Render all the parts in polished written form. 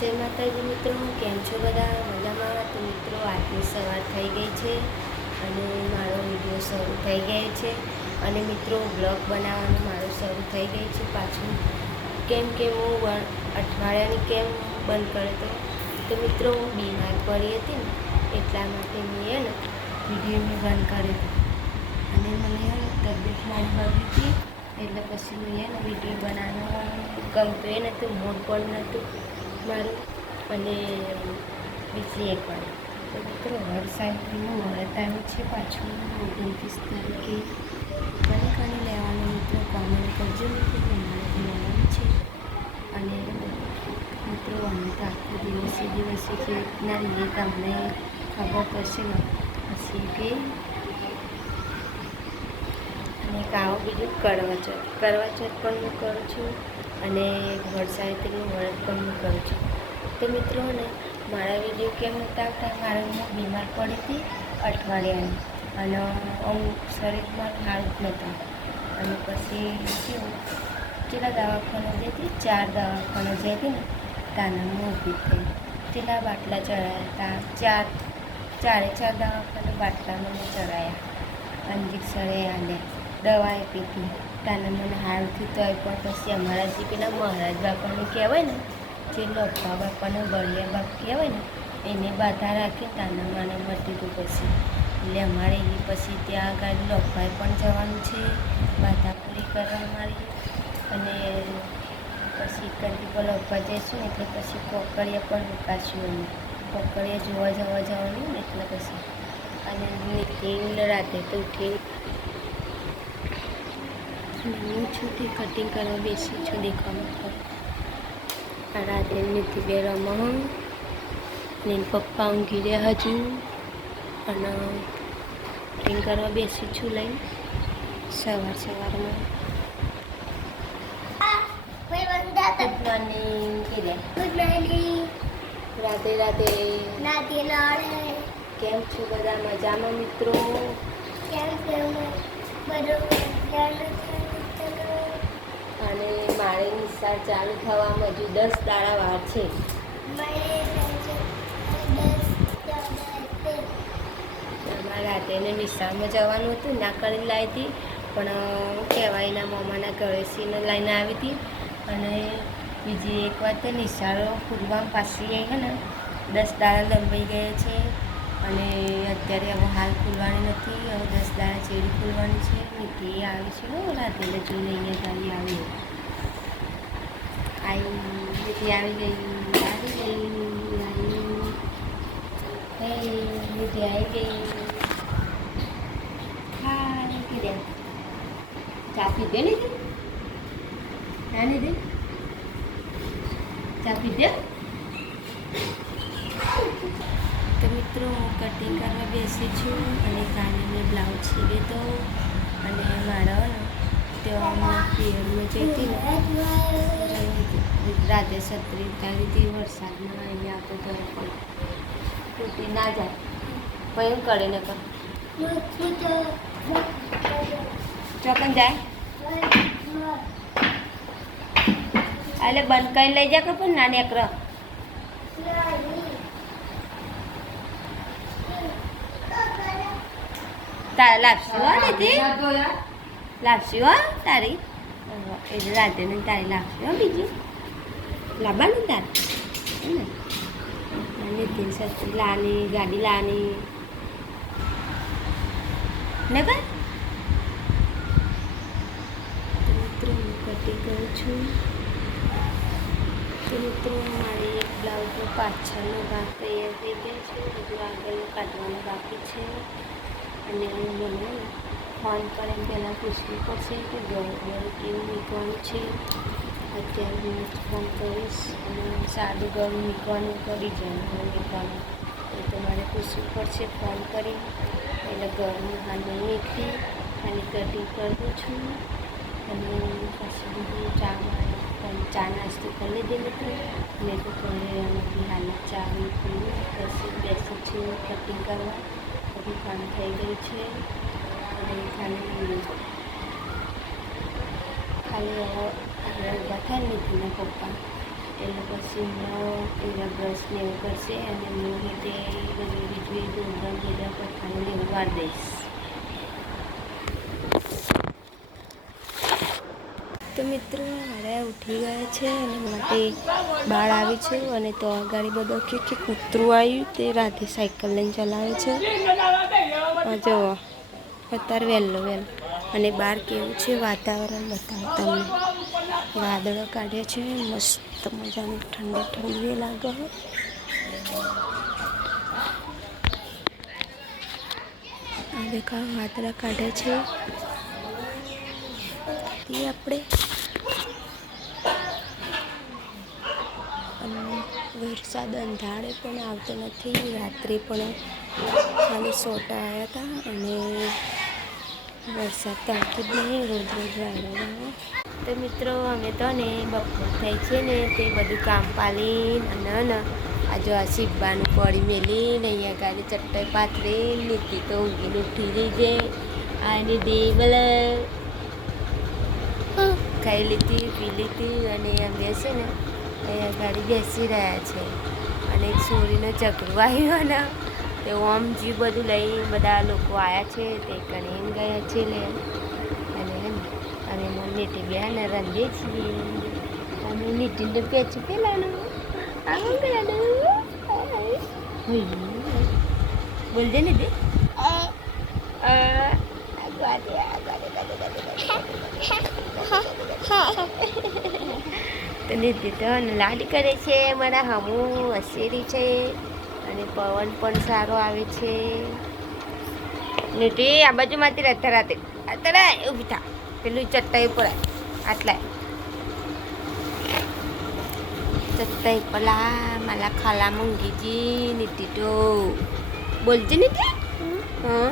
જય માતાજી મિત્રો, કેમ છો બધા? મજામાં? તો મિત્રો આજની સવાર થઈ ગઈ છે અને મારો વિડીયો શરૂ થઈ ગયો છે અને મિત્રો બ્લોગ બનાવવાનું મારું શરૂ થઈ ગયું છે પાછું. કેમ કે હું અઠવાડિયાની કેમ બંધ કર્યો તો મિત્રો હું બીમાર પડી હતી ને એટલા માટે મેં વિડીયો બંધ કર્યો અને મને તબિયત મારી બગડી હતી એટલે પછી મેં વિડીયો બનાવવાનું ગમતું એ નહોતું, મૂડ પણ નહોતું મારું. અને બીજી એક વાર તો મિત્રો વરસાદનું વરત આવ્યું છે પાછું 29 તારીખે. કણી લેવાનું મિત્રો કોમેન્ટ કરજો મિત્રો, અમારે તો લેવાનું છે. અને મિત્રો અમે તો આખો દિવસે કેવી રીતના રહીએ તમને ખબર પડશે ને પછી કે. અને આવો બીજું કરવા ચોથ પણ હું કરું છું અને વરસાદનું વ્રત પણ હું કરું છું. તો મિત્રો ને મારા વિડીયો કેમ નહોતા આવતા, મારે હું બીમાર પડી હતી અઠવાડિયાની અને શરીરમાં સારું જ નહોતું. અને પછી કેવું કેટલા દવાખાના જઈ હતી, 4 દવાખાના જઈ હતી ને તાનામાં ઊભી થઈ. કેટલા બાટલા ચડાયા હતા, 4 દવાખાના બાટલા મને ચડાયા, ઇન્જેક્શને આલે, દવાએ પીધી તાને મને હાલથી તોય પણ પછી અમારા જે પેલા મહારાજ બાપાને કહેવાય ને, જે લોપા બાપાને બળિયા બાપ કહેવાય ને એને બાધા રાખી તાના માને મટી હતું પછી. એટલે અમારે એ પછી ત્યાં આગળ લોપાએ પણ જવાનું છે બાધા પૂરી કરવા મારી. અને પછી કંઈ પર લોપા જઈશું ને એટલે પછી કોકડિયા પણ મૂકાશું અમે, કોકડિયા જોવા જવાનું ને એટલે પછી. અને નીતિન રાતે તો ઉઠી હું છું તે કટિંગ કરવા બેસી છું દેખામાં તો. આ રાતે નીતિ બે રમા ને પપ્પા ઊંઘી રહ્યા હજુ અને કટિંગ કરવા બેસી છું લઈ સવારમાં. ગુડ મોર્નિંગ કીધે, ગુડ મોર્નિંગ, રાધે. કેમ છો બધા? મજામાં મિત્રો? કેમ છો બધું? અને મારે નિશાળ ચાલુ થવામાં હજુ 10 દાડા વાર છે. અમારા રાતેને નિશાળમાં જવાનું હતું, ના કરી લાવી હતી પણ કહેવાય એના મમ્માના ઘરેસીને લઈને આવી હતી. અને બીજી એક વાત તો નિશાળો ખુલવામાં પાછી ગઈ છે ને 10 દાડા લંબાઈ ગયા છે અને અત્યારે હવે હાલ ખુલવાની નથી, હવે 10 દાડા ચેડી ખુલવાની છે. નીતિ આવી છે રાતેને જોઈને અહીંયા ગાડી નીતિ આવી ગઈ. હા કીધે ચા પીધે લીધી, ના લીધી ચા પીધે. તો મિત્રો હું કટિંગ કરવા બેસી છું અને કાલે મેં બ્લાઉઝ સીવી તો અને મારા તેવામાં પિયરમાં જતી રાતે છત્રી ઉતારી હતી વરસાદમાં, અહીંયા આવતો ઘર પણ તૂટી ના જાય પછી એમ કરે ને કર ચોકન જાય એટલે બંધ કરી લઈ જા કે પણ ના નેકર તારે લાપસી હો લીધી, લાપસી હો તારી એટલે રાતે ને તારી લાપસી હો બીજી લાવવાની તારે ને નીતિન છત્રી લાની, ગાડી લાની ને કર. મિત્રો હું કટિંગ કરું છું. તો મિત્રો મારી એક બ્લાઉઝનો પાછળનો ભાગ તૈયાર થઈ ગયો છે, બધું આગળનું કાઢવાનું બાકી છે. અને હું મને ફોન કરીને પહેલાં પૂછવું પડશે કે ગળું કેવું મૂકવાનું છે. અત્યારે હું ફોન કરીશ અને સાદું ગળું મૂકવાનું કરી જાય મૂકવાનું એ તો મારે પૂછવું પડશે ફોન કરી. એટલે ગળું હાલ નહીં મૂકી, ખાલી કટિંગ કરું છું. અને પછી બધું ચા નાસ્તો કરી લીધી મિત્રો ને તો થોડી નથી હાલત ચા મૂકી પછી બેસું છું કટિંગ કરવા. બધું કામ થઈ ગયું છે અને ખાલી ઊભા થાય નીતિના પપ્પા એટલે પછી એના બ્રશને એવું કરશે અને હું તે બધું વીજળી પ્રોગ્રામ બધા પઠાણું એવું વાર દઈશ. તો મિત્રો મારે ઉઠી ગયા છે અને માટે બહાર આવી છે અને તો ગાડી બધો કે કૂતરું આવ્યું તે રાતે સાયકલ લઈને ચલાવે છે. જો અત્યારે વહેલો અને બહાર કેવું છે વાતાવરણ બતાવો તમને. વાદળો કાઢે છે મસ્ત મજાનું ઠંડી ઠંડી લાગે. આ દેખા વાદળા કાઢે છે આપણે વરસાદ અંધારે પણ આવતો નથી. રાત્રે પણ ખાલી સોટા આવ્યા હતા અને વરસાદ તો આવતો જ નહીં. રોજ વાયરો. તો મિત્રો અમે તો ને બપોર થઈ છે ને તે બધું કામ પાલીને અને આજે આ સીબ્બાનું પડી મેલીને અહીંયા ગાડી ચટ્ટાઈ પાથરી નીતિ તો ઊંઘીને ઉઠી રહી છે. આની ડેબલ ખાઈ લીધી પી લીધી અને અમે છે ને અહીંયા ગાડી બેસી રહ્યા છે અને એક સોરીનો ઝઘડો આવ્યો ને તે ઓમજી બધું લઈ બધા લોકો આવ્યા છે તે કણીને ગયા છે લે અને અમે નીતિ બેન રંધે છીએ. અમે નીતિને પેચું પેલાનું આવું પેલાનું બોલજે ને તે તો નીતિ તો લાડ કરે છે મારા હમું હસેરી છે અને પવન પણ સારો આવે છે. નીતિ આ બાજુમાંથી રાતે અત્યારે ઊભી થા પેલું ચટ્ટાઈ ઉપર આટલા ચટ્ટાઈ પલા માલા ખાલા મૂંગીજી. નીતિ તો બોલજે નીતિ. હા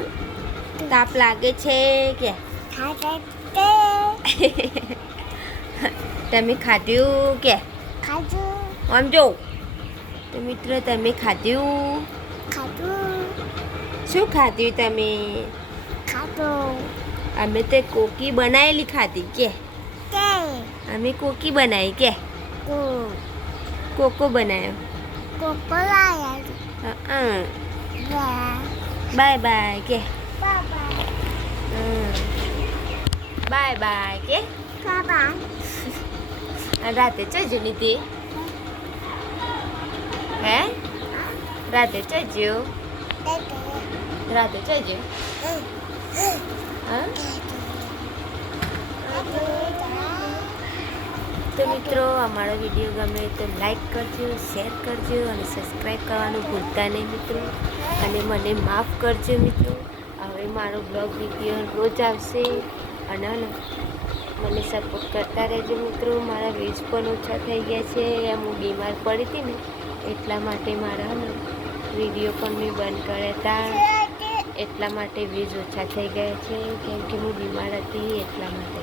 તાપ લાગે છે કે તમે ખાધું કે આમ જો. તો મિત્રો તમે ખાધું શું ખાધું તમે? અમે તો કોકી બનાવેલી ખાધી કે અમે કોકી બનાવી કે કોકો બનાવ્યો. બાય બાય કે બાય બાય કે રાતે ચજો નીતિ હે રાતે ચજો હા. તો મિત્રો અમારો વિડીયો ગમે તો લાઈક કરજો, શેર કરજો અને સબસ્ક્રાઈબ કરવાનું ભૂલતા નહીં મિત્રો. અને મને માફ કરજો મિત્રો. હવે મારો બ્લોગ વિડીયો રોજ આવશે અને મને સપોર્ટ કરતા રહેજો મિત્રો. મારા વ્યૂઝ પણ ઓછા થઈ ગયા છે. હું બીમાર પડી હતી ને એટલા માટે મારા વિડીયો પણ મેં બંધ કર્યા હતા. એટલા માટે વ્યૂઝ ઓછા થઈ ગયા છે કેમ કે હું બીમાર હતી એટલા માટે.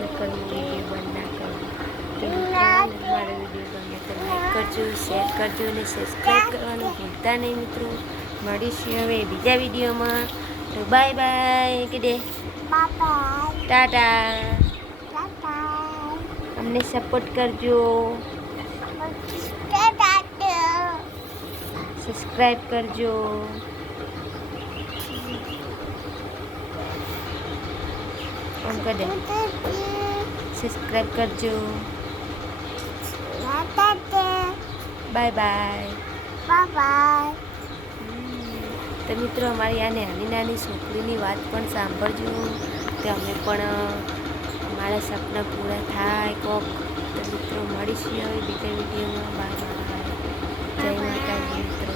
નકર હું વિડીયો બંધ ના કરું. તો મારો વિડીયો ગમે તો લાઈક કરજો, શેર કરજો અને સબસ્ક્રાઈબ કરવાનું ભૂલતા નહીં મિત્રો. મળીશું હવે બીજા વિડીયોમાં. તો બાય બાય કે દે ટાટા. અમને સપોર્ટ કરજો, સબસ્ક્રાઈબ કરજો. ઓમ કર દે સબસ્ક્રાઈબ કરજો. Bye bye. તો મિત્રો અમારી આ નાની છોકરીની વાત પણ સાંભળજો. તો અમે પણ અમારા સપના પૂરા થાય કોક. તો મિત્રો મળીશું હવે બીજા વિડીયોમાં. Bye bye. જય માતાજી મિત્રો.